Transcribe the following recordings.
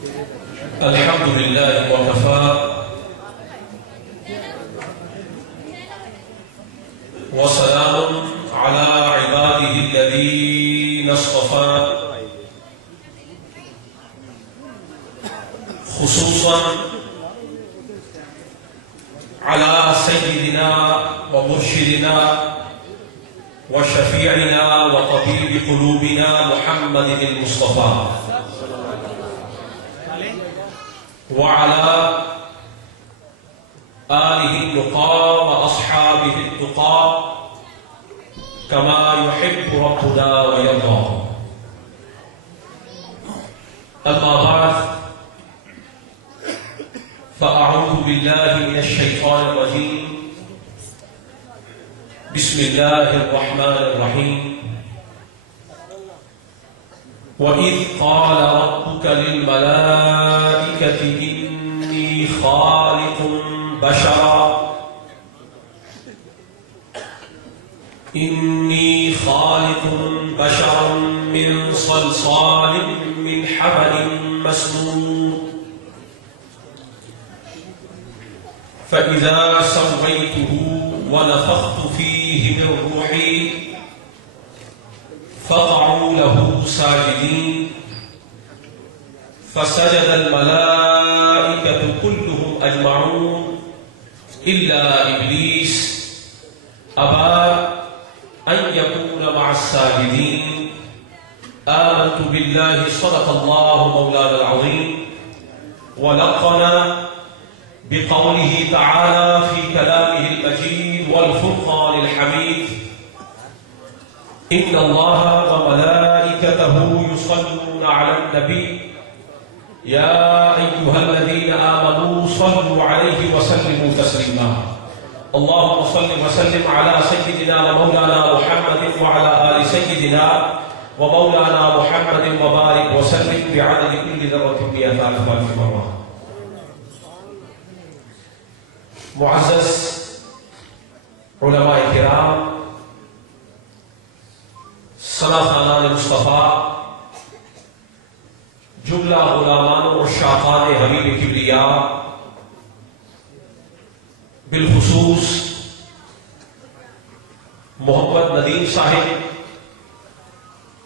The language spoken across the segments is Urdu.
الحمد لله وكفى وسلام على عباده الذين اصطفى خصوصا على سيدنا ومرشدنا وشفيعنا وطبيب قلوبنا محمد المصطفى وعلى آله النقى وأصحابه التقى كما يحب ربنا ويرضى. أما بعد فأعوذ بالله من الشيطان الرجيم. بسم الله الرحمن الرحيم. وَإِذْ قَالَ رَبُّكَ لِلْمَلَائِكَةِ إِنِّي خَالِقٌ بَشَرًا مِّن صَلْصَالٍ مِّنْ حَمَإٍ مَّسْنُونٍ فَإِذَا سَوَّيْتُهُ وَنَفَخْتُ فِيهِ مِن رُّوحِي فقعوا له ساجدين فسجد الملائكة كلهم أجمعون إلا إبليس أبى أن يكون مع الساجدين. آمنت بالله صدق الله مولانا العظيم ولقنا بقوله تعالى في كلامه المجيد والفرقان الحميد. إن الله وملائكته يصلون على النبي يا أيها الذين آمنوا صلوا عليه وسلموا تسليما. اللهم صل وسلم على سيدنا ومولانا محمد وعلى آل سيدنا ومولانا محمد وبارك وسلم بعدد كل ذرة 100,000 مرة. معزز علماء کرام، سنا خانان مصطفیٰ، جملہ غلامان و شاقان حبیب کبریا، بالخصوص محمد ندیم صاحب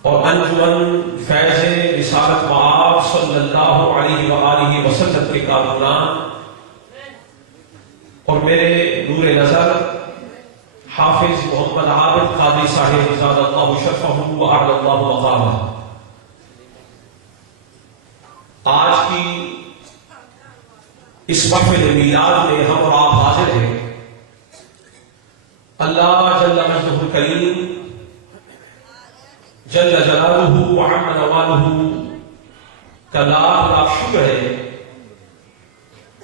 اور انجمن فیض رسالت مآب صلی اللہ علیہ وآلہ وسلم کے کارکنان اور میرے نور نظر حافظ محمد عابد قادری صاحب زاد اللہ شرفہ وأعلی اللہ مقامہ، آج کی اس محفل میلاد میں ہم اور آپ حاضر ہیں. اللہ جل مجدہ الکریم جل جلالہ وعم نوالہ کا لاکھ شکر ہے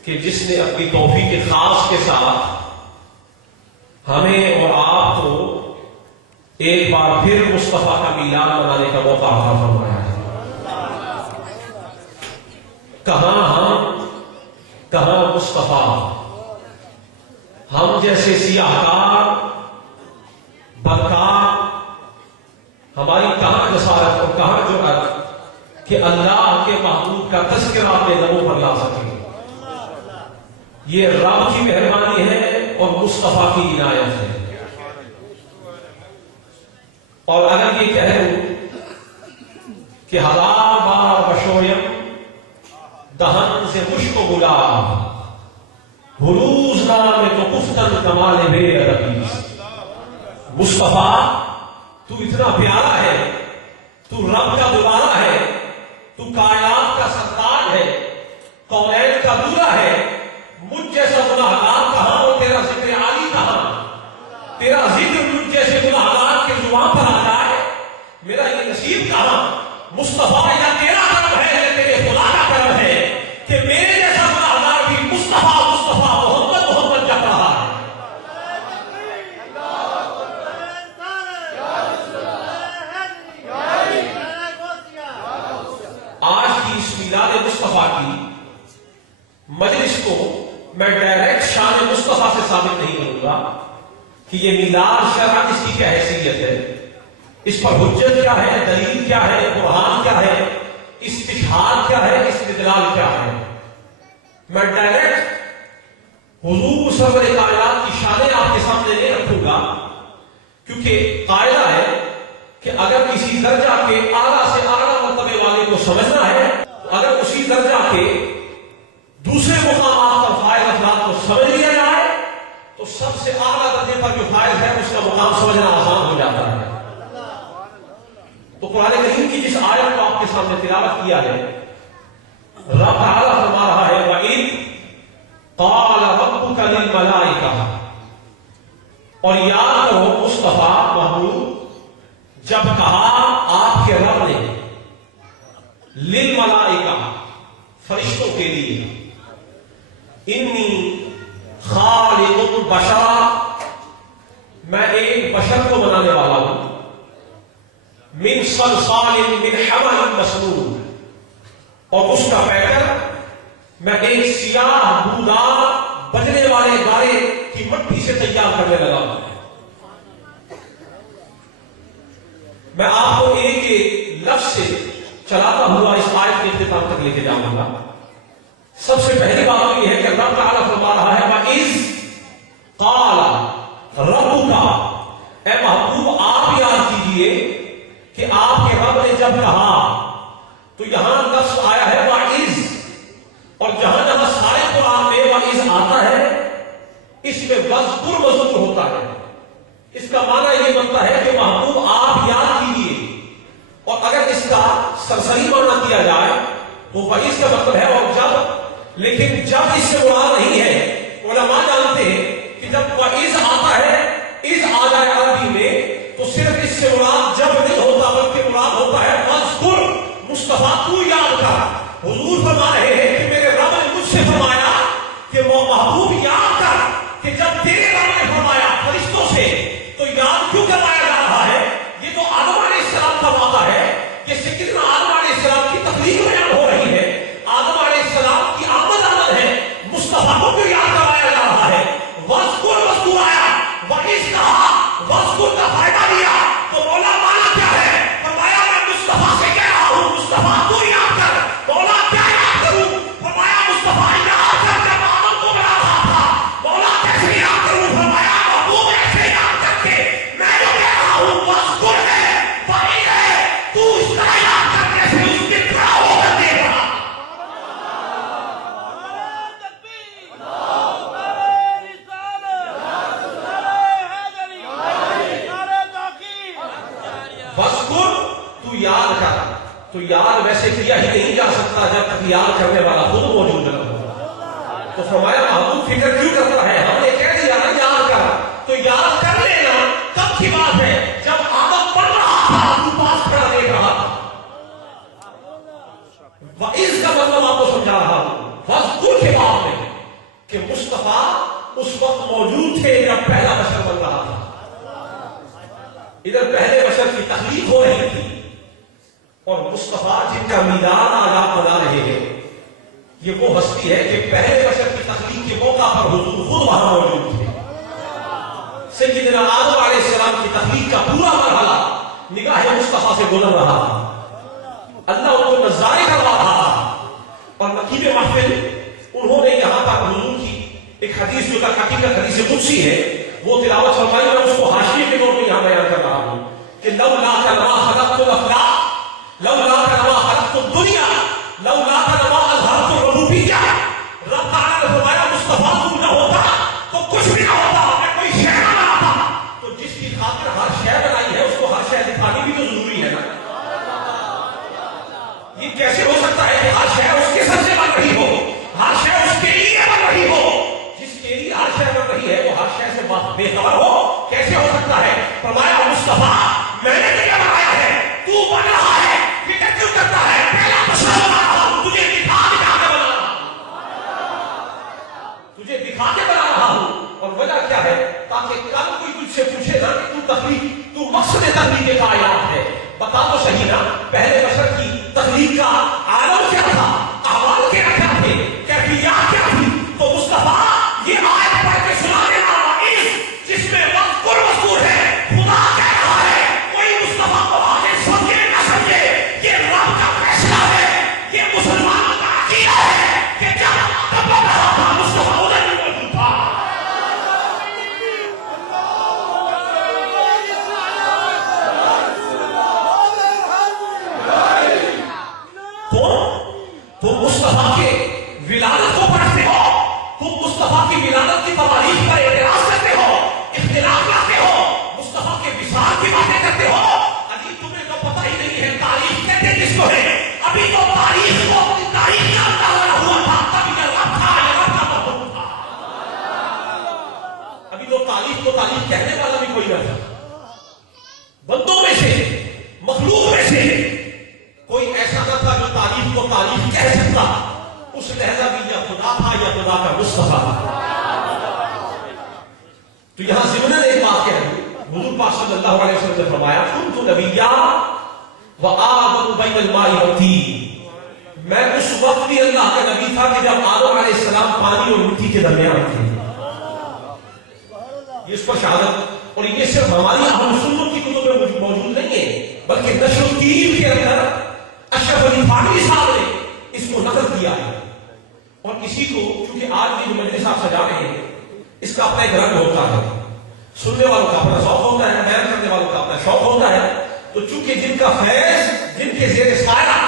کہ جس نے اپنی توفیق خاص کے ساتھ ہمیں اور آپ کو ایک بار پھر مصطفیٰ کا میلاد منانے کا موقع عطا فرمایا ہے. کہاں ہم، کہاں مصطفیٰ، ہم جیسے سیاہکار بدکار، ہماری کہاں جسارت اور کہاں جرأت کہ اللہ کے محبوب کا تذکرہ اپنے لبوں پر لا سکیں. یہ رب کی مہربانی ہے اور مصطفیٰ کی عنایت ہے. اور اگر یہ کہوں کہ 1000 بار بشویم دہن سے مشک و گلاب، بروز نام تو گفتن کمال بے ادبی. مصطفیٰ تو اتنا پیارا ہے، تو رب کا دوبارہ ہے، تو کائنات کا سردار ہے، کونین کا دورہ ہے. مجھ جیسا گناہگار کہاں اور تیرا ذکر عالی کہاں؟ تیرا ذکر مجھ جیسے گناہگار کے زبان پر آ جائے، میرا یہ نصیب کہاں؟ مصطفیٰ یا تیرا کرم ہے یا تیرے خدا کا کرم ہے کہ میرے جیسا گناہگار بھی مصطفیٰ مصطفیٰ محمد محمد جپ رہا ہے. آج کی اس میلاد مصطفیٰ کی مجلس کو میں ڈائریکٹ شان مصطفیٰ سے ثابت نہیں کروں گا کہ یہ میلاد شرعاً اس کی کیا حیثیت ہے، اس پر حجت کیا ہے، دلیل کیا ہے، برہان کیا ہے، استشہاد کیا ہے، استدلال میں ڈائریکٹ حضور سرور کائنات کی شانیں آپ کے سامنے نہیں رکھوں گا، کیونکہ قاعدہ ہے کہ اگر کسی درجہ کے اعلیٰ سے اعلیٰ مرتبے والے کو سمجھنا ہے، اگر اسی درجہ کے دوسرے مقامات پر فائز افراد کو سمجھ لیا جائے تو سب سے اعلیٰ درجے پر جو فائز ہے اس کا مقام سمجھنا آسان ہو جاتا ہے۔ تو قرآن کریم کی جس آیت کو آپ کے سامنے تلاوت کیا ہے، رب تعالیٰ فرما رہا ہے وَإِذْ قَالَ رَبُّكَ لِلْمَلَائِكَةِ، اور یاد کرو مصطفیٰ محبوب جب کہا آپ کے رب نے للملائکہ فرشتوں کے لیے انی خالق بشرا، میں ایک بشر کو بنانے والا ہوں، من صلصال من حمأ مسنون، اور اس کا پیکر میں ایک سیاہ بودار بجنے والے گارے کی مٹی سے تیار کرنے لگا ہوں۔ میں آپ کو ایک ایک لفظ سے چلاتا ہوا اس آیت کے اختتام تک لے کے جاؤں گا۔ سب سے پہلی بات یہ ہے کہ رب تعالیٰ فرما رہا ہے وَإِذْ قَالَ رَبُّكَ، اے محبوب آپ یاد کیجئے کہ آپ کے رب نے جب کہا، تو یہاں لفظ آیا ہے وَإِذْ، اور جہاں جہاں سارے قرآن میں وَإِذْ آتا ہے اس میں وَذْكُرْ وَذْكُرْ ہوتا ہے۔ اس کا معنی یہ بنتا ہے کہ محبوب آپ یاد کیجئے، اور اگر اس کا سرسری معنی کیا جائے تو وَإِذْ کا مطلب ہے اور جب، لیکن جب اس سے مراد نہیں ہے۔ علماء جانتے ہیں کہ جب وَإِذْ آتا ہے، اِذْ آ جائے عربی میں تو صرف اس سے مراد جب نہیں ہوتا بلکہ مراد ہوتا ہے وَذْكُرْ، مصطفیٰ تو یاد کر۔ حضور فرما رہے ہیں کہ میرے رب نے مجھ سے فرمایا کہ وہ محبوب یاد کر کہ جب تیرے رب نے فرمایا فرشتوں سے، تو یاد کیوں کروایا جا رہا ہے؟ یہ تو آدم علیہ السلام کا واقعہ ہے کہ سیدنا آدم علیہ السلام کی تخلیق بیان ہو رہی ہے، آدم علیہ السلام کی آمد ہے، مصطفیٰ کو کیوں یاد کروایا جا رہا ہے؟ وَذْكُرْ وَذْكُرْ آیا، وَإِذْ کہا، وَذْكُرْ کا فائدہ لیا، تو مولا مانا کیا ہے؟ فرمایا میں مصطفیٰ سے کہہ رہا ہوں مصطفیٰ تو یاد کر۔ مولا کیا یاد کروں؟ فرمایا مصطفیٰ یاد کر جب آدم کو بنا رہا تھا۔ مولا کیسے یاد کروں؟ فرمایا محبوب ایسے یاد کر کے میں جو کہہ رہا ہوں وَذْكُرْ ہے، وَإِذْ ہے، تو اس طرح یاد کر جیسے اس دن کھڑا ہو کر دیکھ رہا۔ یاد کر، تو یاد ویسے کیا ہی نہیں جا سکتا جب تک یاد کرنے والا خود موجود نہ ہو۔ تو فرمایا محبوب فکر کیوں کرتا ہے؟ ہم نے کہہ دیا نا یاد کر، تو یاد کر لینا کب کی بات ہے؟ جب آدم پڑھ رہا تھا تو پاس کھڑا دیکھ رہا تھا۔ وَإِذْ کا مطلب آپ کو سمجھا رہا ہوں وَذْكُرْ کے باب میں کہ مصطفیٰ اس وقت موجود تھے جب پہلا بشر بن رہا تھا۔ ادھر پہلے بشر کی تخلیق ہو رہی تھی، اور مصطفیٰ جن کا میدان آج آپ بنا رہے ہیں یہ وہ ہستی ہے کہ پہلے بشر کی تخلیق کے موقع پر حضور خود وہاں موجود تھے۔ سیدنا آدم علیہ السلام کی تخلیق کا پورا مرحلہ نگاہ مصطفیٰ سے گزر رہا تھا، اللہ ان کو نظارے کروا رہا تھا، اور نقیب محفل انہوں نے یہاں پر حضور کی ایک حدیث جو حقیقت حدیث قدسی ہے وہ تلاوت فرمائی، میں اس کو حاشیے کے طور پہ یہاں بیان کر رہا ہوں کہ لولا ما خلقت الافلاق لولا ما خلقت الدنیا لولا ما اظہرت الربوبیہ۔ رب تعالیٰ نے فرمایا مصطفیٰ تم نہ ہوتا تو کچھ بھی نہ ہوتا، میں کوئی شے نہ بناتا۔ تو جس کی خاطر ہر شے بنائی ہے اس کو ہر شے دکھانی بھی تو ضروری ہے نا۔ یہ کیسے ہو سکتا ہے کہ ہر شے اس کے سر سے بن رہی ہو، ہر شے اس کے لیے بن رہی ہو؟ جس کے لیے ہر شے بن رہی ہے وہ ہر شے سے بے خبر ہو؟ کیسے ہو سکتا ہے؟ فرمایا مصطفیٰ میں نے تجھے بنایا ہے، تو بن رہا ہے، فکر کیوں کرتا ہے؟ پہلا بشر بنا رہا ہوں، تجھے دکھا کے بنا رہا ہوں، تجھے دکھا کے بنا رہا ہوں۔ اور وجہ کیا ہے؟ تاکہ کل کوئی تجھ سے پوچھے نا کہ تو مقصد تخلیق کائنات ہے، بتا تو صحیح نا پہلے بشر کی تخلیق کا عالم کیا تھا، احوال کیا تھے، کیفیات کیا تھی؟ تو مصطفیٰ یہ آیت پڑھ کے سنا دینا جس میں تم مصطفیٰ کے ولادت کو پڑھتے ہو، تم مصطفیٰ کی ولادت کی تواریخ پر اعتراض کرتے ہو، اختلاف لاتے ہو، مصطفیٰ کے وصال کی باتیں کرتے ہو. ابھی تمہیں تو پتہ ہی نہیں ہے تاریخ کہتے کس کو ہے. ابھی تو تاریخ کو اپنی تاریخ کا اندازہ ہوا تھا، تب یہ رب تھا، یہ رب کا محبوب تھا. ابھی تو تاریخ کو تاریخ کہنے والا بھی کوئی نہ تھا. بندوں میں سے، مخلوق میں سے کوئی ایسا نہ تھا جو تاریخ کو تاریخ کہہ سکتا. اس لہذا بھی یا خدا تھا یا خدا کا مصطفیٰ. تو یہاں ضمناً ایک بات کہہ رہی ہوں، حضور پاک صلی اللہ علیہ وسلم نے فرمایا کنت نبیا وآدم بین الماء والطین. میں اس وقت بھی اللہ کا نبی تھا کہ جب آدم علیہ السلام پانی اور مٹی کے درمیان تھے. یہ اس پر شہادت، اور یہ صرف ہماری اہل سنت کی کتب میں موجود نہیں ہے، بلکہ نشر الدین کے اندر اشرف علی تھانوی صاحب نے اس کو نقل کیا ہے. اور اسی کو چونکہ آج بھی جو مجلس آپ سجا رہے ہیں اس کا اپنا ایک رنگ ہوتا ہے، سننے والوں کا اپنا شوق ہوتا ہے، بیان کرنے والوں کا اپنا شوق ہوتا ہے. تو چونکہ جن کا فیض، جن کے زیر سایہ،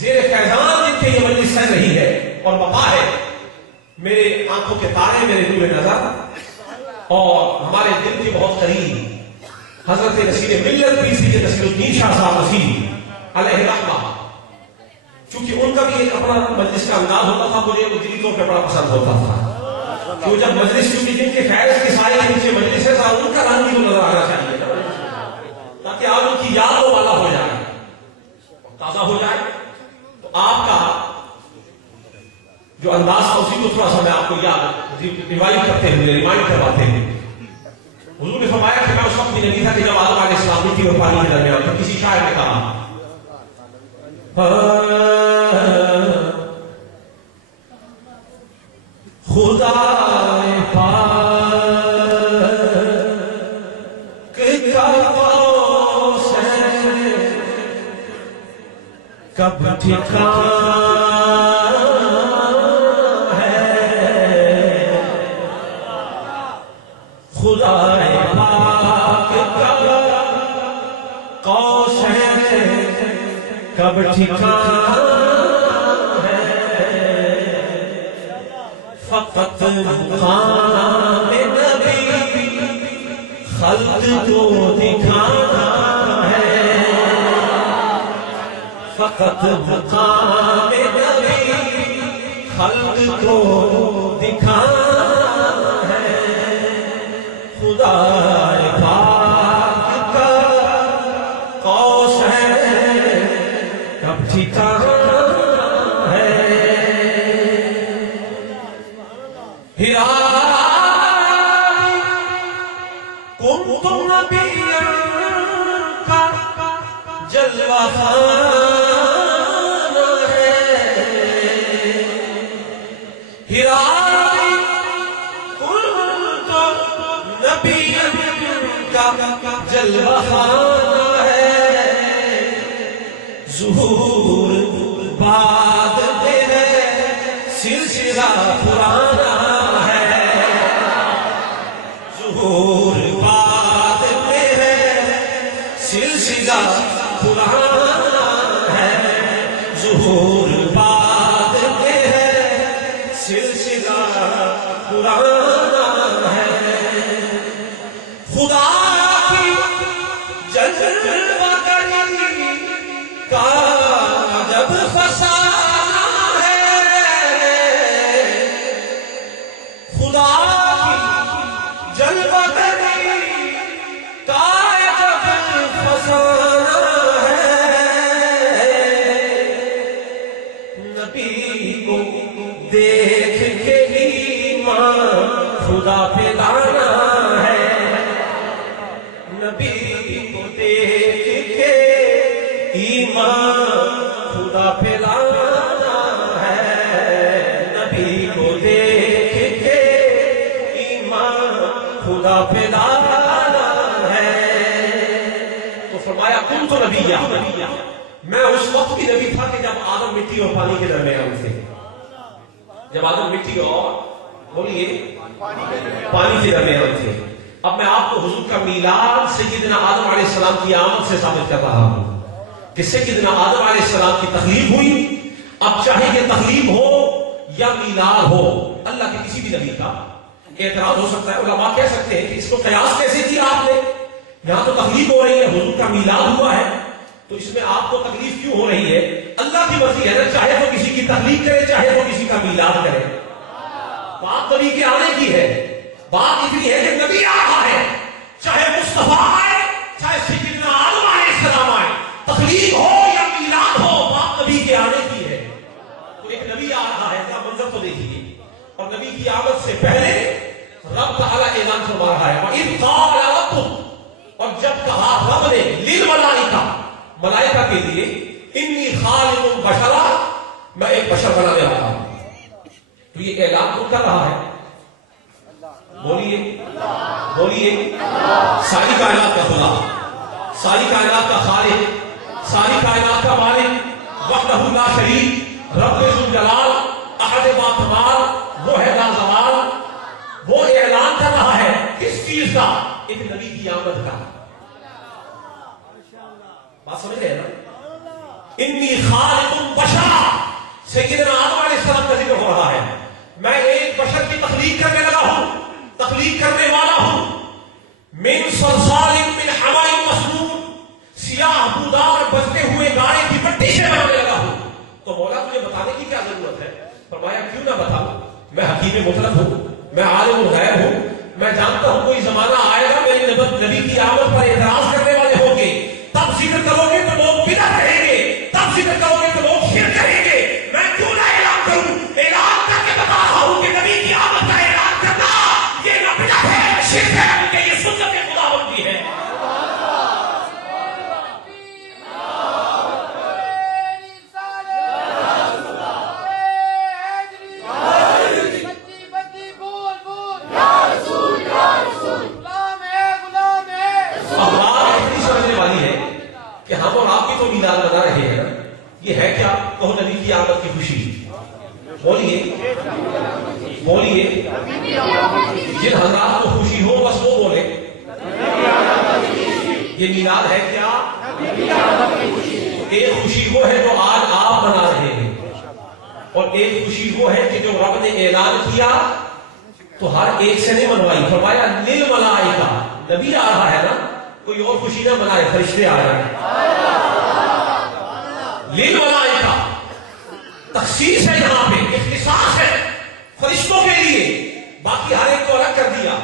زیر فیضان جن کے یہ مجلس سہ رہی ہے اور بقا ہے، میرے آنکھوں کے تارے، میرے نور نظر اور ہمارے دل کے بہت قریب حضرت نصیر ملت پیر سید نصیر الدین شاہ صاحب نصیر علیہ رحمہ، چونکہ ان کا بھی ایک اپنا مجلس کا انداز ہوتا تھا، مجھے وہ دلی طور پہ بڑا پسند ہوتا تھا. تو جب مجلس چونکہ جن کے فیض کے سائے کے نیچے مجلس ہے ان کا رنگ بھی تو نظر آنا چاہیے تاکہ آپ ان کی یاد کو والا ہو جائے، تازہ ہو جائے. تو آپ کا جو انداز تھا اسی کو تھوڑا سا میں آپ کو یاد ریوائو کرتے ہوئے ریمائنڈ کرواتے ہیں. حضور نے فرمایا کہ میں اس وقت بھی نبی تھا کہ جب آدم علیہ السلام مٹی اور پانی کے درمیان تھا. کسی شاعر نے کہا خدا کب ٹھکانا ہے، خدا پاک کب قوس ہے، کب ٹھکانا ہے. فقط مقام نبی خلق کو دکھانا ہے، فقط مقام نبی خلق کو دکھانا ہے. خدا پاک کا قوس ہے، کب ٹھکانا ہے. کنت نبیا کا جلوہ خانہ ہے. کنت نبیا کا جلوہ خانہ ہے. ظہور بعد ہے، سلسلہ پرانا ہے. ظہور بعد ہے، سلسلہ پرانا ہے. ظہور بعد ہے، سلسلہ پرانا ہے. خدا کی جلوہ گری کا جب فسانہ ہے، خدا کی جلوہ گری کا جب فسانہ ہے. نبی کو دیکھ کے ایمان خدا پہ لانا ہے. نبی کو دیکھ کے ایمان خدا پہ لانا ہے. نبی کو دیکھ کے ایمان خدا پہ لانا ہے. تو فرمایا کنت نبیا، میں اس وقت بھی نبی تھا کہ جب آدم مٹی اور پانی کے درمیان تھے. جب آدم مٹی اور بولیے پانی کے درمیان تھے. اب میں آپ کو حضور کا میلاد سیدنا آدم علیہ السلام کی آمد سے ثابت کر رہا ہوں کہ سیدنا آدم علیہ السلام کی تخلیق ہوئی. اب چاہے کہ تقریب ہو یا میلاد ہو، اللہ کے کسی بھی نبی کا اعتراض ہو سکتا ہے، علماء کہہ سکتے ہیں کہ اس کو قیاس کیسے کیا آپ نے، یہاں تو تقریب ہو رہی ہے، حضور کا میلاد ہوا ہے، تو اس میں آپ کو تکلیف کیوں ہو رہی ہے؟ اللہ کی مرضی ہے نا، چاہے تو کسی کی تخلیق کرے، چاہے تو کسی کا میلاد کرے، بات نبی کے آنے کی ہے، بات اتنی ہے کہ نبی آ رہا ہے، چاہے مصطفیٰ آئے، چاہے سیدنا آدم علیہ السلام آئے، تخلیق ہو یا میلاد ہو، بات نبی کے آنے کی ہے۔ تو ایک نبی آ رہا ہے، ذرا منظر تو دیکھیے، اور نبی کی آمد سے پہلے رب تعالیٰ اعلان فرما رہا ہے، وَإِذْ قَالَ رَبُّكُمْ، اور جب کہا رب نے للملائکہ، ملائکہ کے لیے، انی خالق بشرا، میں ایک بشر بنانے والا ہوں، تو یہ اعلان کون کر رہا ہے؟ بولیے بولیے، ساری کائنات کا خدا، ساری کائنات کا خالق، ساری کائنات کا مالک، وحدہ لا شریک، رب ذوالجلال، احد باکمال، وہ ہے لا زوال، وہ اعلان کر رہا ہے کس چیز کا؟ ایک نبی کی آمد کا۔ بات سمجھ رہے ہیں نا؟ انی خالق بشرا، سیدنا آدم علیہ السلام کا ذکر ہو رہا ہے، میں ایک بشر کی تخلیق کرنے لگا ہوں، تخلیق کرنے والا ہوں، من صلصال من حماء مسنون، سیاہ بودار بجتے ہوئے گائے کی مٹی سے بنانے لگا ہوں۔ تو مولا تجھے بتانے کی کیا ضرورت ہے؟ فرمایا کیوں نہ بتاؤں، میں حکیم مطلق ہوں، میں عالم الغیب ہوں، میں جانتا ہوں کوئی زمانہ آئے گا میرے نبی کی آمد پر اعتراض کرنے والے ہوں گے، تب ذکر کرو گے تو لوگ بدعت کہیں گے، تب ذکر کرو گے تو لوگ شرک کہیں گے، میں کیوں نہ اعلان کروں؟ اعلان کر کے بتا رہا ہوں کہ نبی کی آمد کا اعلان کرنا یہ نہ بدعت ہے نہ شرک ہے، بلکہ یہ سنت خدا بندی ہے۔ کہ ہم اور آپ بھی تو میلاد بنا رہے ہیں، یہ ہے کیا؟ کہو نبی کی آمد کی خوشی، بولیے بولیے، جن حضرات کو خوشی ہو بس وہ بولے، یہ میلاد ہے کیا؟ ایک خوشی وہ ہے جو آج آپ منا رہے ہیں، اور ایک خوشی وہ ہے کہ جو رب نے اعلان کیا تو ہر ایک سے نہیں منوائی، فرمایا للملائکہ، نبی آ رہا ہے نا، کوئی اور خوشی نہ منائے، فرشتے آ رہے ہیں، للملائکہ، تخصیص ہے یہاں پہ، اختصاص ہے فرشتوں کے لیے، باقی ہر ایک کو الگ کر دیا۔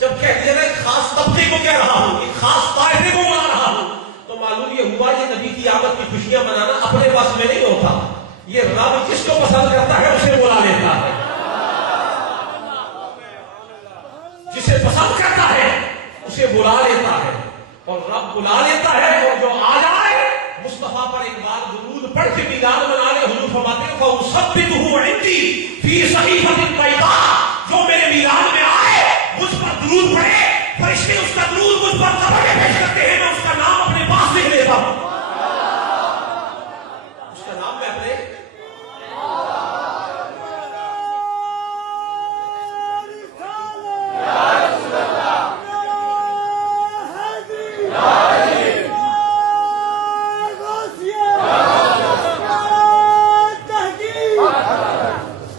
جب کہہ دیا نا ایک خاص طبقے کو کہہ رہا ہوں، ایک خاص طائفے کو بلا رہا ہوں، تو معلوم یہ ہوا یہ نبی کی آمد کی خوشیاں منانا اپنے بس میں نہیں ہوتا، یہ رب جس کو پسند کرتا ہے اسے بلا لیتا ہے، جسے پسند کرتا ہے اسے بلا لیتا ہے، اور رب بلا لیتا ہے، اور جو آ جائے مصطفیٰ پر ایک بار درود پڑھ کے میلاد منا لے، حضور فرماتے ہیں فَأُصَبِّتُهُ عِنْدِي فِي صَحِيفَةٍ بَيْضَاء، جو میرے میلاد میں آئے مجھ پر درود پڑھے، فرشتے اس کا درود مجھ پر قبر میں پیش کرتے ہیں، میں اس کا نام اپنے پاس لکھ لیتا ہوں، اس کا نام میں اپنے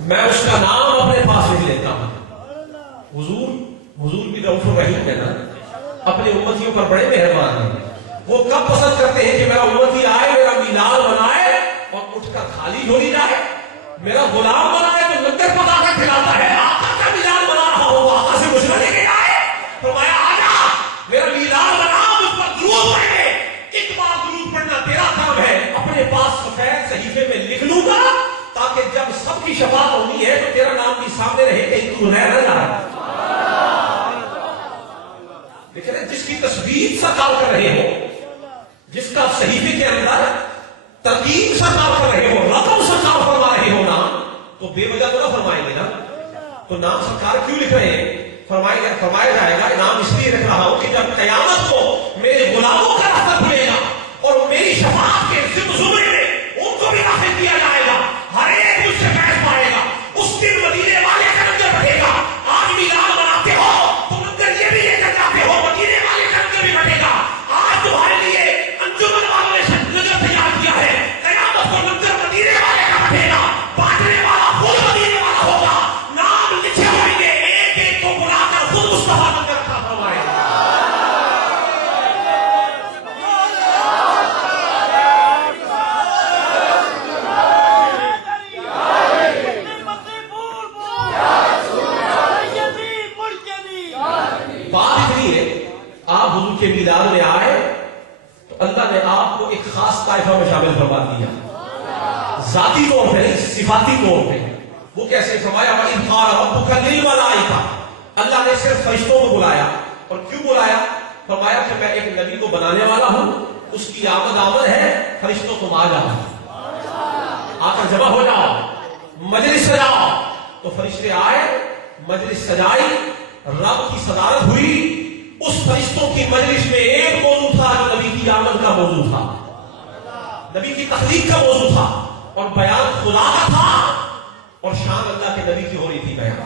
میں اس کا نام اپنے پاس لکھ لیتا ہوں۔ حضور بھی رؤوف الرحیم ہے نا، اپنے امتیوں پر بڑے مہربان ہیں، وہ کب پسند کرتے ہیں کہ میرا امتی آئے، میرا میلاد منائے اور اٹھ کر خالی جھولی جائے، میرا غلام بنائے تو لنگر پکا کر کھلاتا ہے، آقا کا میلاد بنا رہا ہو وہ آقا سے مجھ لے کے آئے، فرمایا آجا میرا میلاد بنا، مجھ پر درود پڑھے، ایک بار درود پڑھنا تیرا کام ہے، اپنے پاس سفید صحیفے میں لکھ لوں گا تاکہ جب سب کی شفاعت ہونی ہے تو تیرا نام بھی سامنے رہے کہ تو رہ نہ جائے۔ لیکن جس کی تصویر سرکار کر رہے ہو، جس کا صحیفے کے اندر ترتیب سرکار کر رہے ہو، رقم سرکار فرما رہے ہو نام، تو بے وجہ تو نہ فرمائیں گے نا، تو نام سرکار کیوں لکھ رہے ہیں؟ فرمایا جائے گا نام اس لیے رکھ رہا ہوں کہ جب قیامت کو میرے غلاموں کا راستہ کھلے گا اور میری شفاعت کے زمرے میں ان کو بھی داخل کیا جائے گا، ہر ایک مجھ سے فیض پائے گا، اس دن مدینے والے کا لنگر بٹے گا، آج میلاد مناتے ہو تو لنگر یہ بھی لے کر جاتے ہو، مدینے والے کا لنگر بھی بٹے گا، آج تمہارے لیے انجمن والوں نے لنگر تیار کیا ہے، قیامت کو لنگر مدینے والے کا بٹے فرما دیا ذاتی طور پہ نہیں، صفاتی طور پہ. وہ کیسے فرمایا وَإِذْ قَالَ رَبُّكَ لِلْمَلَائِكَةِ، اللہ نے صرف فرشتوں کو بلایا. اور کیوں بلایا؟ فرمایا کہ میں ایک نبی کو بنانے والا ہوں، اس کی آمد ہے، فرشتوں تم آ جاؤ، آ کر جمع ہو جاؤ، مجلس سجاؤ. تو فرشتے آئے، مجلس سجائی، رب کی صدارت ہوئی. اس فرشتوں کی مجلس میں ایک موضوع تھا جو نبی کی آمد کا موضوع تھا، نبی کی تخلیق کا موضوع تھا، اور بیان خدا کا تھا، اور شان اللہ کے نبی کی ہو رہی تھی بیان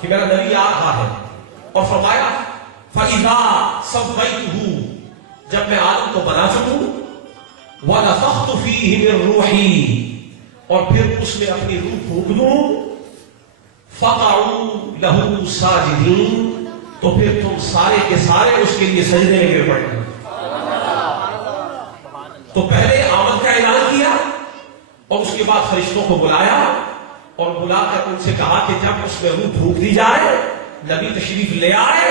کہ میرا نبی آ رہا ہے. اور فرمایا فَإِذَا سَوَّيْتُهُ، جب میں آدم کو بنا چکوں، وَنَفَخْتُ فِيهِ مِن رُوحِي، اور پھر اس میں اپنی روح پھونک دوں، فَقَعُوا لَهُ سَاجِدِينَ، تو پھر تم سارے کے سارے اس کے لیے سجدے میں گر پڑے. تو پہلے آمد کا اعلان کیا، اور اس کے بعد فرشتوں کو بلایا، اور بلا کر ان سے کہا کہ جب اس میں روح پھونک دی جائے، نبی تشریف لے آئے،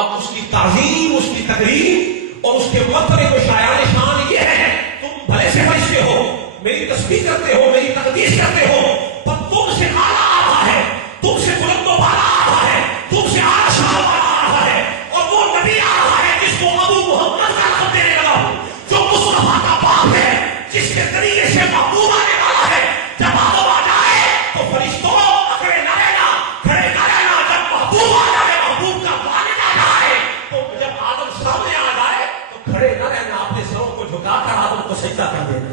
اب اس کی تعظیم، اس کی تقریم اور اس کے مرتبے کو شایان شان یہ ہے، تم بھلے سے فرشتے ہو، میری تسبیح کرتے ہو، میری تقدیس کرتے ہو، پر تم سے اعلیٰ آ رہا ہے، تم سے بلند و بالا آ رہا ہے، تم سے اعلیٰ شان والا آ رہا ہے، اور وہ نبی آ رہا ہے جس کو ابو محمد کا لقب دینے لگا ہوں، جو مصطفیٰ کا باپ ہے، جس کے ذریعے سے محبوب آنے والا ہے. جب آدم آ جائے تو فرشتوں اکڑے نہ رہنا، کھڑے نہ رہنا. جب محبوب آ جائے، محبوب کا والد آ جائے، تو جب آدم سامنے آ جائے تو کھڑے نہ رہنا، اپنے سروں کو جھکا کر آدم کو سجدہ کر دینا.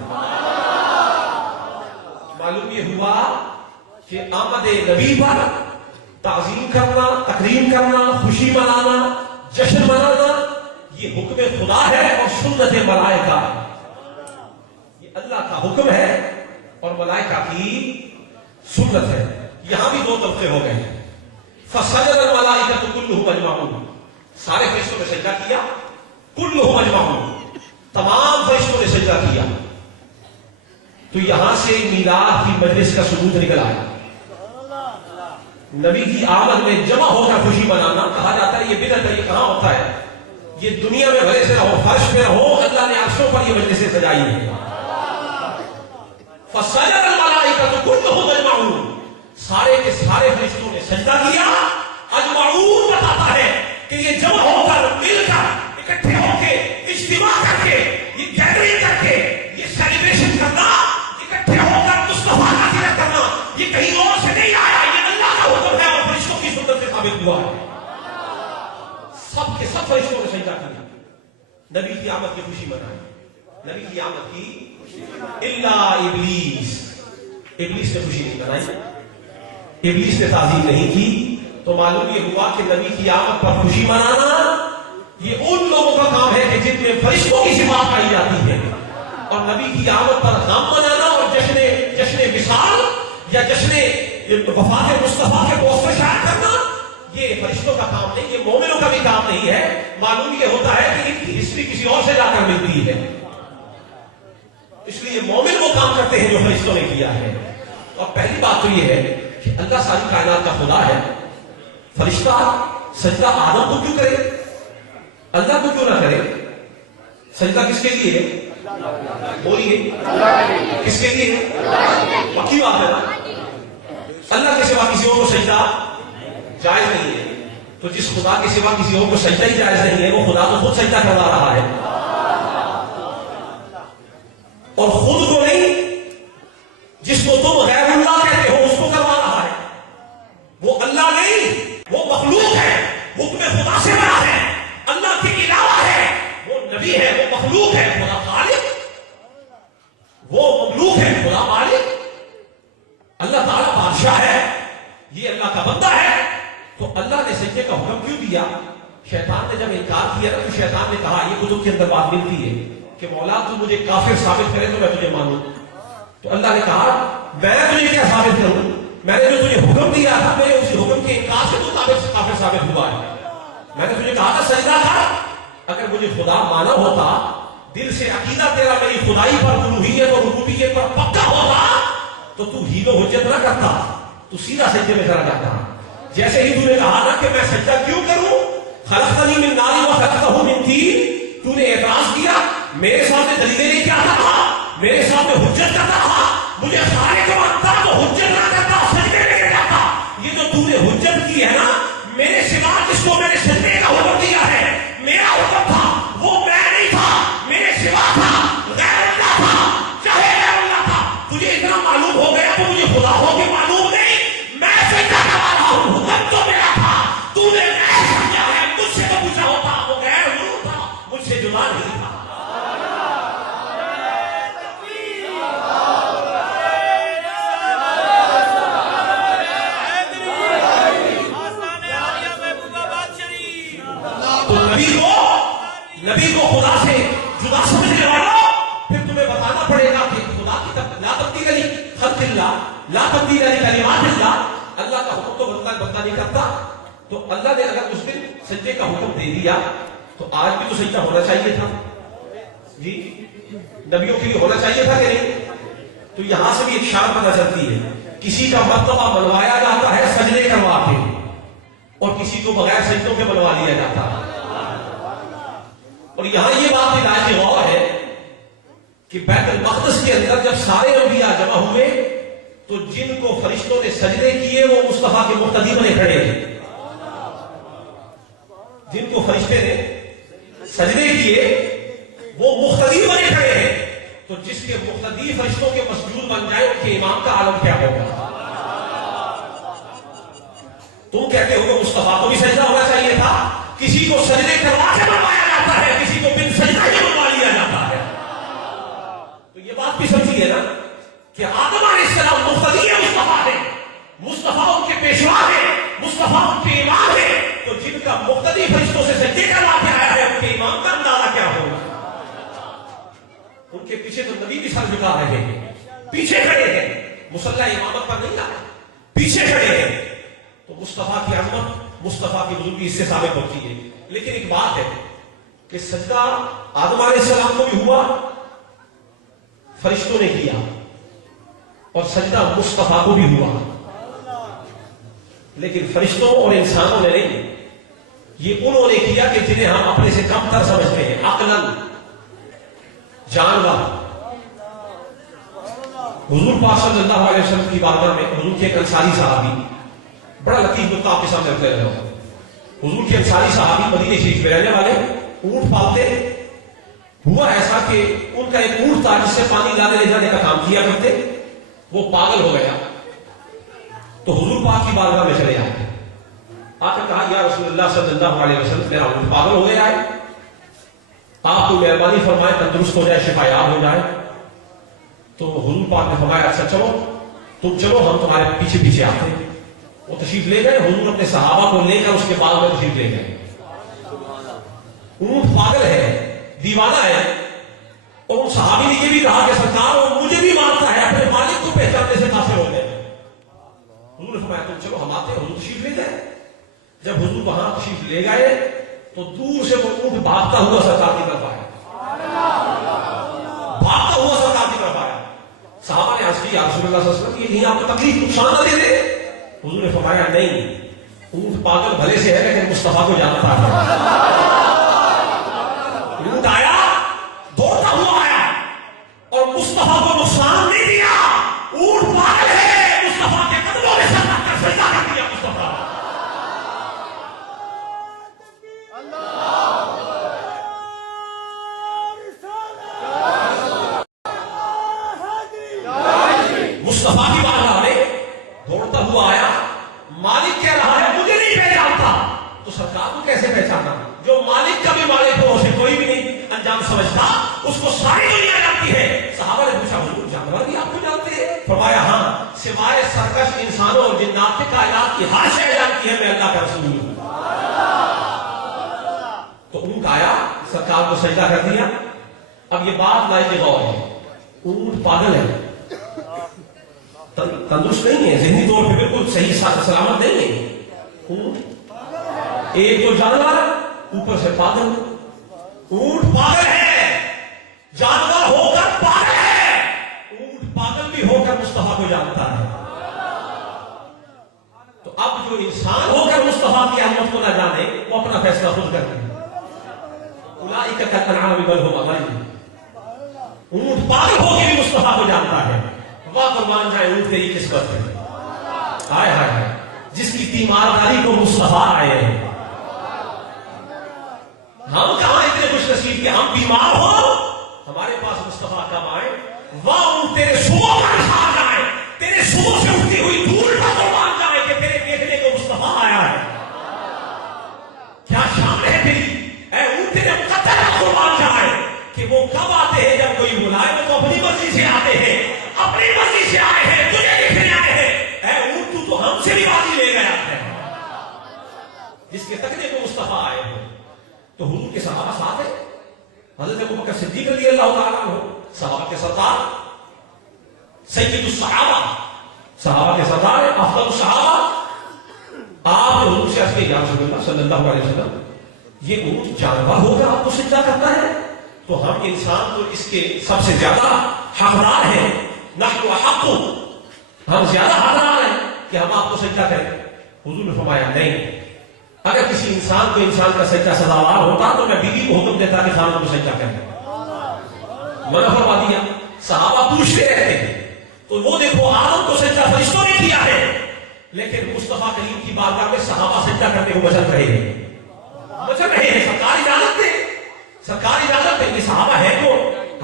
معلوم یہ ہوا کہ آمد نبی پر تعظیم کرنا، تکریم کرنا، خوشی منانا، جشن منانا، یہ حکم خدا ہے اور سنت ملائکہ ہے. یہ اللہ کا حکم ہے اور ملائکہ کی سنت ہے. یہاں بھی دو طبقے ہو گئے. فسجد الملائکۃ کلھم اجمعون، سارے فرشتوں نے سجدہ کیا. کلھم اجمعون، تمام فرشتوں نے سجدہ کیا. تو یہاں سے میلاد کی مجلس کا ثبوت نکل آیا. نبی کی آمد میں جمع ہو کر خوشی منانا کہا جاتا ہے یہ بدعت ہے. یہ کہاں ہوتا ہے؟ یہ دنیا میں بھلے سے رہو، فرش میں رہو، اللہ نے عرشوں پر یہ مجلسیں سجائی ہیں. فسجد الملائکۃ کلھم اجمعون، سارے کے سارے فرشتوں نے سجدہ کیا. اجمعون بتاتا ہے کہ یہ جمع ہو کر، مل کر، اکٹھے ہو کے، اجتماع کر کے، یہ گیدرنگ کر کے، یہ سیلیبریشن کرنا، اکٹھے ہو کر مصطفیٰ کا ذکر کرنا، یہ کہیں اور سے نہیں آیا، یہ اللہ کا حکم ہے اور فرشتوں کی سنت سے ثابت ہوا ہے. سب کے سب فرشتوں نے سجدہ کیا، نبی کی آمد کی خوشی منائی. نبی کی آمد کی الا ابلیس، ابلیس نے خوشی نہیں منائی، ابلیس نے تعظیم نہیں کی. تو معلوم یہ ہوا کہ نبی کی آمد پر خوشی منانا یہ ان لوگوں کا کام ہے کہ جن میں فرشتوں کی صفات پائی جاتی ہے، اور نبی کی آمد پر غم منانا اور جشن وصال یا جشن وفات مصطفیٰ کے پوسٹر شائع کرنا یہ فرشتوں کا کام نہیں، یہ مومنوں کا بھی کام نہیں ہے. معلوم یہ ہوتا ہے کہ ان کی ہسٹری کسی اور سے جا کر ملتی ہے، اس لیے مومن وہ کام کرتے ہیں جو فرشتوں نے کیا ہے. اور پہلی بات تو یہ ہے کہ اللہ ساری کائنات کا خدا ہے. فرشتہ سجدہ آدم کو کیوں کرے، اللہ کو کیوں نہ کرے؟ سجدہ کس کے لیے ہے؟ بولیے کس کے لیے؟ پکی بات ہے نا، اللہ کے سوا کسی اور کو سجدہ جائز نہیں ہے. تو جس خدا کے سوا کسی اور کو سجدہ ہی جائز نہیں ہے، وہ خدا تو خود سجدہ کروا رہا ہے، اور خود کو نہیں، جس کو تم غیر اللہ کہتے ہو اس کو کروا رہا ہے. وہ اللہ نہیں، وہ مخلوق ہے، حکم خدا سے بنا ہے، اللہ کے علاوہ ہے. وہ نبی ہے، وہ مخلوق ہے، خدا خالق، وہ مملوک ہے، خدا مالک. اللہ تعالیٰ بادشاہ ہے، یہ اللہ کا بندہ ہے. تو اللہ نے سجدے کا حکم کیوں دیا؟ شیطان نے جب انکار کیا نا تو شیطان نے کہا، یہ کتب کے اندر بات ملتی ہے کہ مولا تو مجھے کافر ثابت کرے تو میں تجھے مانوں. تو اللہ نے کہا میں تجھے کیا ثابت کروں، میں نے جو تجھے حکم دیا تھا میرے اسی حکم کے انکار سے تو کافر ثابت ہوا ہے. میں نے تجھے کہا تھا سجدہ کر، اگر مجھے خدا مانا ہوتا، دل سے عقیدہ تیرا میری خدائی پر، الوہیت اور ربوبیت پر پکا ہوتا، تو تو ہیل و حجت نہ کرتا، تو سیدھا سجدے میں چلا جاتا. جیسے ہی تو نے کہا نا کہ میں سجدہ کیوں کروں، خلقتنی من نار و خلقتہ من طین، تو نے اعتراض کیا، میرے سامنے دلیلیں لے کے آتا تھا میرے سامنے حجت کرتا رہا، مجھے سارے کو مانتا تو حجت نہ کرتا، سجدے میں گر جاتا. یہ جو تو نے حجت کی ہے نا، میرے سوا جس کو میں نے سجدے کا حکم دیا ہے، میرا حکم تھا، وہ میں نہیں تھا، میرے سوا تھا، غیر اللہ تھا، چاہے غیر اللہ تھا. تجھے اتنا معلوم ہو گیا تو مجھے خدا ہو کے معلوم نہیں، میں سجدہ کروا رہا ہوں، حکم تو میرا تھا، تو نے غیر سمجھا ہے. مجھ سے تو پوچھا ہوتا وہ غیر ضرور تھا، مجھ سے جدا نہیں تھا. نبی کو خدا سے جدا سمجھنے والوں، پھر تمہیں بتانا پڑے گا کہ خدا کی لا تبدیل خلق اللہ، لا تبدیل کلمات اللہ. اللہ کا حکم تو بندہ نہیں کرتا. تو اللہ نے اگر اس دن سجدے کا حکم دے دیا تو آج بھی تو سجدہ ہونا چاہیے تھا جی، نبیوں کے لیے ہونا چاہیے تھا کہ نہیں؟ تو یہاں سے بھی ایک شان پتہ چلتی ہے، کسی کا مرتبہ منوایا جاتا ہے سجدے کروا کے، اور کسی کو بغیر سجدوں کے منوا لیا جاتا ہے. اور یہاں یہ بات بھی لائق غور ہے کہ بیت المقدس کے اندر جب سارے انبیاء جمع ہوئے تو جن کو فرشتوں نے سجدے کیے وہ مصطفیٰ کے مقتدی بنے کھڑے ہیں. جن کو فرشتے نے سجدے کیے وہ مقتدی بنے کھڑے ہیں. تو جس کے مقتدی فرشتوں کے مسجود بن جائے ان کے امام کا عالم کیا ہوگا؟ تم کہتے ہو کہ مصطفیٰ کو بھی سجدہ ہونا چاہیے تھا. کسی کو سجدے کروا کے بنوایا جاتا ہے، کسی کو بن سجدہ ہی بنوا لیا جاتا ہے. تو یہ بات بھی سمجھیے نا کہ آدم علیہ السلام مقتدی ہے مصطفیٰ ہے، مصطفیٰ ان کے پیشوا ہے، مصطفیٰ ان کے امام ہے. تو جن کا مقتدی فرشتوں سے سجدے کروا کے آیا ہے ان کے امام کا اندازہ کیا ہوگا؟ ان کے پیچھے تو نبی بھی سر جھکا رہے ہیں، پیچھے کھڑے ہیں، مصلی امامت پر نہیں آئے، پیچھے کھڑے ہیں. تو مصطفیٰ کی عظمت، مصطفیٰ کی بزرگی اس سے ثابت ہوتی ہے. لیکن ایک بات ہے کہ سجدہ آدم علیہ السلام کو بھی ہوا، فرشتوں نے کیا، اور سجدہ مصطفیٰ کو بھی ہوا. لیکن فرشتوں اور انسانوں نے نہیں، یہ انہوں نے کیا کہ جنہیں ہم اپنے سے کم تر سمجھتے ہیں، عقلاً جانور. حضور پاک صلی اللہ علیہ وسلم کی بارگاہ میں حضور کے ایک انصاری صحابی، بڑا لطیف نقطہ آپ کے سامنے رکھ رہا ہوں. حضور کے انصاری صحابی مدینے شریف میں رہنے والے، اونٹ پالتے. ہوا ایسا کہ ان کا ایک اونٹ تھا جس سے پانی لانے لے جانے کا کام کیا کرتے، وہ پاگل ہو گیا. تو حضور پاک کی بارگاہ میں چلے آئے، آ کر کہا یا رسول اللہ صلی اللہ علیہ وسلم میرا اونٹ پاگل ہو گیا ہے، آپ کو مہربانی فرمائے تندرست ہو جائے، شفا یاب ہو جائے. تو حضور پاک نے فرمایا اچھا چلو تم چلو، ہم تمہارے پیچھے پیچھے آتے ہیں. وہ تشریف لے گئے. حضور اپنے صحابہ کو لے کر اس کے بعد میں تشریف لے گئے. اونٹ پاگل ہے، دیوانہ ہے، اور ان صحابی نے یہ بھی کہا کہ سرکار وہ مجھے بھی مانتا ہے، اپنے مالک کو پہچاننے سے کافر ہو گئے. حضور نے فرمایا تم چلو ہم آتے ہیں. حضور تشریف لے گئے. جب حضور وہاں تشریف لے گئے تو دور سے وہ اونٹ بھاگتا ہوا سرکار کی طرف آیا، بھاگتا ہوا سرکار کی طرف آیا. صحابہ نے عرض کی یا رسول اللہ صلی اللہ علیہ وسلم یہ آپ کو تکلیف نقصان نہ دے دے. حضور نے فرمایا نہیں، اونٹ پاگل بھلے سے ہے لیکن مصطفیٰ کو جانتا ہے. اونٹ آیا، دوڑتا ہوا آیا اور مصطفیٰ کو نقصان نہیں دیا. اونٹ پاگل ہے، مصطفیٰ کے قدموں میں سر رکھ کر سجدہ کر دیا. مصطفیٰ مصطفیٰ کی بارگاہ میں دوڑتا ہوا آیا. مالک کہہ رہا ہے مجھے نہیں پہچانتا. تو سرکار کو کیسے پہچانا؟ جو مالک کا بھی مالک ہو اسے کوئی بھی نہیں انجام سمجھتا، اس کو ساری دنیا جانتی ہے. صحابہ نے پوچھا حضور جانور بھی آپ کو جانتے ہیں؟ فرمایا ہاں، سوائے سرکش انسانوں اور جنات کے کائنات کی ہر شے جانتی ہے میں اللہ کا رسول ہوں. تو اونٹ آیا، سرکار کو سجدہ کر دیا. اب یہ بات لائق غور ہے، اونٹ پاگل ہے، تندرست نہیں ہے، ذہنی طور پہ بالکل صحیح سلامت نہیں ہے. ایک تو جانور اوپر سے پاگل. اونٹ پاگل ہے، جانور ہو کر پاگل ہے، اونٹ پاگل بھی ہو کر مصطفیٰ کو جانتا ہے. تو اب جو انسان ہو کر مصطفیٰ کی عظمت کو نہ جانے وہ اپنا فیصلہ خود کرتے ہیں. اولئک کالانعام بل هم اضل. اونٹ پاگل ہو کے بھی مصطفیٰ کو جانتا ہے. واہ قربان جائے اونٹ تیری قسمت ہے. ہائے ہائے ہائے جس کی تیمارداری کو مصطفیٰ آئے ہیں. ہم کہاں اتنے خوش نصیب کہ ہم بیمار ہو ہمارے پاس مصطفیٰ کب آئے. واہ اونٹ تیرے صبح پر چھا جائے, تیرے صبح سے اٹھتی ہوئی دھول پر قربان جائے کہ تیرے دیکھنے کو مصطفیٰ آیا ہے. کیا شان ہے تیری اے اونٹ تیرے مقدر قربان جائے کہ وہ کب آتے ہیں جب کوئی بلائے. وہ تو اپنی مرضی سے آتے ہیں, اپنی مرضی سے آئے ہیں, تجھے دیکھنے آئے ہیں. اے اونٹ تو ہم سے بھی بازی لے گیا ہے. جس کے تکنے کو مصطفیٰ آئے ہیں تو حضور کے صحابہ ساتھ ہیں. حضرت ابوبکر صدیق رضی اللہ تعالیٰ عنہ صحابہ کے سردار, سید الصحابہ, صحابہ کے سردار, افضل الصحابہ. آپ نے حضور سے عرض کیا یا رسول اللہ صلی اللہ علیہ وسلم یہ اونٹ جانور ہو کر آپ کو سجدہ کرتا ہے تو ہم انسان تو اس کے سب سے زیادہ حقدار ہیں. نحن احق, ہم زیادہ حقدار ہیں کہ ہم آپ کو سجدہ کریں. حضور نے فرمایا نہیں, اگر کسی انسان کو انسان کا سجدہ سزاوار ہوتا تو میں بیوی کو حکم دیتا کہ خاندان کو سجدہ کریں. منع فرما دیا. صحابہ پوچھتے رہتے ہیں تو وہ دیکھو آدم کو سجدہ فرشتوں نے کیا ہے, لیکن مصطفیٰ کریم کی بارگاہ میں صحابہ سجدہ کرنے کو بچت رہے ہیں. سرکار اجازت دے, سرکار اجازت دے. یہ صحابہ ہے تو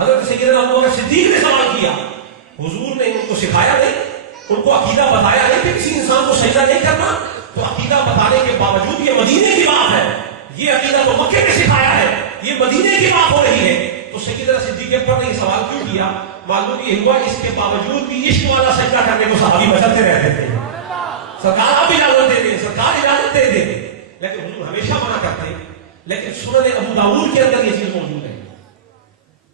حضرت سیدنا ابوبکر صدیق نے سوال کیا. حضور نے ان کو سکھایا نہیں, ان کو عقیدہ بتایا نہیں کہ کسی انسان کو سجدہ نہیں کرنا. تو عقیدہ بتانے کے باوجود یہ مدینے کی بات ہے, یہ عقیدہ تو مکے میں سکھایا ہے, یہ مدینے کی بات ہو رہی ہے. تو سیدنا صدیق اکبر نے یہ سوال کیوں کیا؟ معلوم یہ ہوا اس کے باوجود بھی عشق والا سجدہ کرنے کو صحابی بچتے رہتے تھے. سرکار آپ اجازت دے دیں, سرکار اجازت دے دیں, لیکن حضور ہمیشہ منع کرتے. لیکن سنن ابو داؤد کے اندر یہ چیز موجود ہے.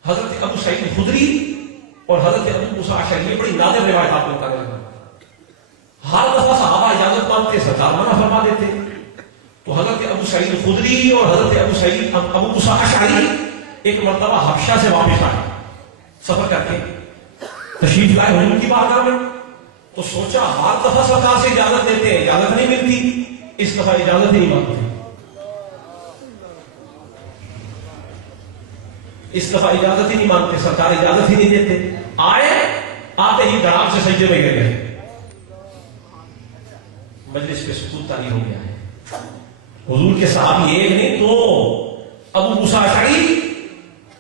حضرت ابو سعید خدری اور حضرت ابو موسیٰ اشعری, بڑی نادر روایت آپ کو بتا رہے ہیں. ہر دفعہ صحابہ اجازت مانگتے, سرکار منع فرما دیتے. تو حضرت ابو سعید خدری اور حضرت ابو موسیٰ اشعری ایک مرتبہ حبشہ سے واپس آئے, سفر کر کے تشریف لائے حضور کی بارگاہ میں. تو سوچا ہر دفعہ سرکار سے اجازت دیتے ہیں, اجازت نہیں ملتی, اس دفعہ اجازت نہیں مانگتے. اس دفعہ اجازت ہی نہیں مانگتے, سرکار اجازت ہی نہیں دیتے. آئے, آتے ہی دھڑام سے سجدے میں گر گئے. مجلس پہ سکوت طاری ہو گیا ہے. حضور کے صحابی ایک نہیں دو, ابو موسیٰ اشعری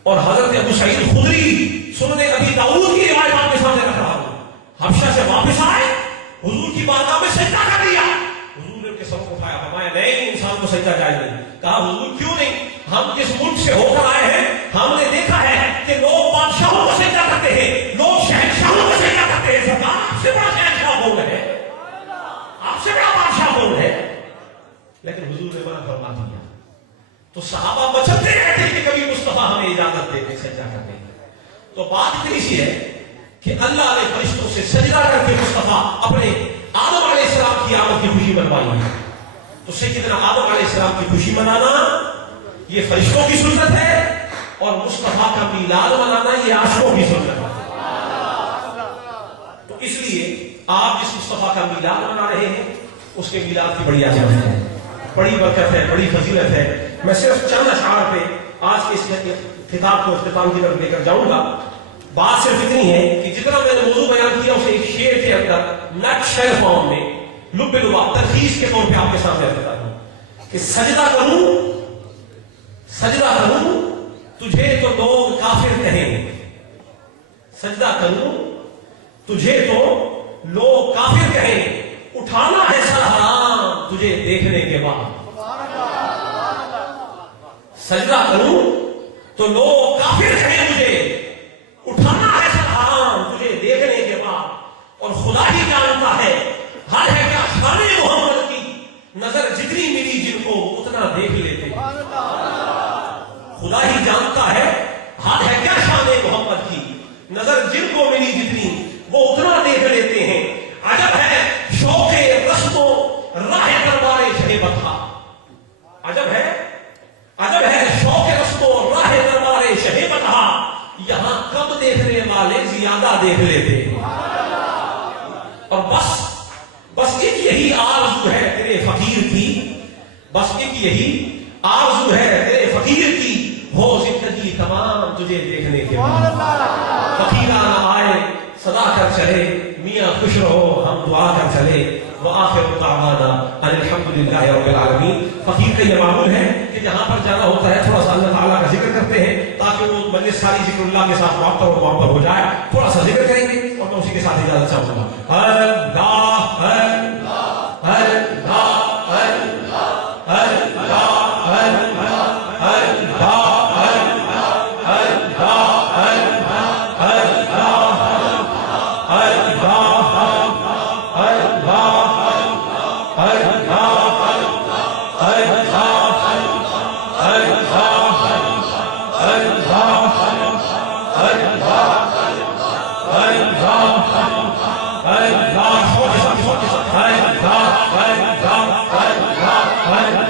اور حضرت ابو سعید خدری, سنن ابی داؤد کی روایت آپ کے سامنے رکھ رہا ہوں. حبشہ سے واپس آئے, حضور کی بارگاہ میں سجدہ کر دیا. حضور نے ان کے سر کو اٹھایا, فرمایا نہیں, انسان کو سجدہ جائز نہیں. کہا حضور کیوں نہیں؟ ہم جس ملک سے ہو کر آئے ہیں ہم نے دیکھا ہے کہ لوگ بادشاہوں کو سجدہ کرتے ہیں, لوگ شہنشاہوں کو سجدہ کرتے ہیں. سرکار آپ سے بڑا شہنشاہ کون ہے, آپ سے بڑا بادشاہ کون ہے؟ لیکن حضور نے منع فرما دیا. تو صحابہ بچتے رہتے کہ کبھی مصطفیٰ ہمیں اجازت دے دے سجدہ کرنے کی. تو بات اتنی سی ہے کہ اللہ نے فرشتوں سے سجدہ کر کے مصطفیٰ اپنے آدم علیہ السلام کی آمد کی خوشی منوائی ہے. تو سیدنا آدم علیہ السلام کی خوشی منانا یہ فرشتوں کی سنت ہے, اور مصطفیٰ کا میلاد منانا یہ عاشقوں کی سنت ہے. تو اس لیے آپ جس مصطفیٰ کا میلاد منا رہے ہیں اس کے میلاد کی بڑی عظمت ہے, بڑی برکت ہے, بڑی فضیلت ہے. میں صرف چند اشعار پہ آج کے اس خطاب کو اختتام کی طرف لے کر جاؤں گا. بات صرف اتنی ہے کہ جتنا میں نے موضوع بیان کیا اسے ایک شعر کے اندر نٹ شعر فارم میں لب لبا تلخیص کے طور پہ آپ کے سامنے رکھتا ہوں کہ سجدہ کروں تجھے تو لوگ کافر کہیں, سجدہ کروں تجھے تو لوگ کافر کہیں, اٹھانا ہے سر حرام تجھے دیکھنے کے بعد. سجدہ کروں تو لوگ کافر کہیں مجھے, اٹھانا ہے سر حرام تجھے دیکھنے کے بعد. اور خدا ہی جانتا ہے حال ہے کیا شان محمد کی, نظر جتنی ملی جن کو اتنا دیکھ لیتے. خدا ہی جانتا ہے حال ہے کیا شان محمد کی, نظر جن کو ملی جتنی وہ اتنا دیکھ لیتے ہیں. عجب ہے شوق رسموں راہ دربار شہ بتا, عجب ہے شوق رسموں راہ دربار شہ بتا, یہاں کم دیکھنے والے زیادہ دیکھ لیتے. اور بس ایک یہی آرزو ہے تیرے فقیر کی, بس ایک یہی آرزو ہے تیرے فقیر کی, ہو زندگی تمام تجھے دیکھنے کے بعد. صدا کر چلے، میاں خوش رہو ہم دعا کر چلے، وآخر دعوانا ان الحمدللہ رب العالمین۔ فقیر کا یہ معمول ہے کہ جہاں پر جانا ہوتا ہے تھوڑا سا اللہ تعالیٰ کا ذکر کرتے ہیں تاکہ وہ مجلس ساری ذکر اللہ کے ساتھ معطر و معبر ہو جائے۔ تھوڑا سا ذکر کریں گے اور میں اسی کے ساتھ اجازت چاہوں گا۔ اللہ اللہ Allah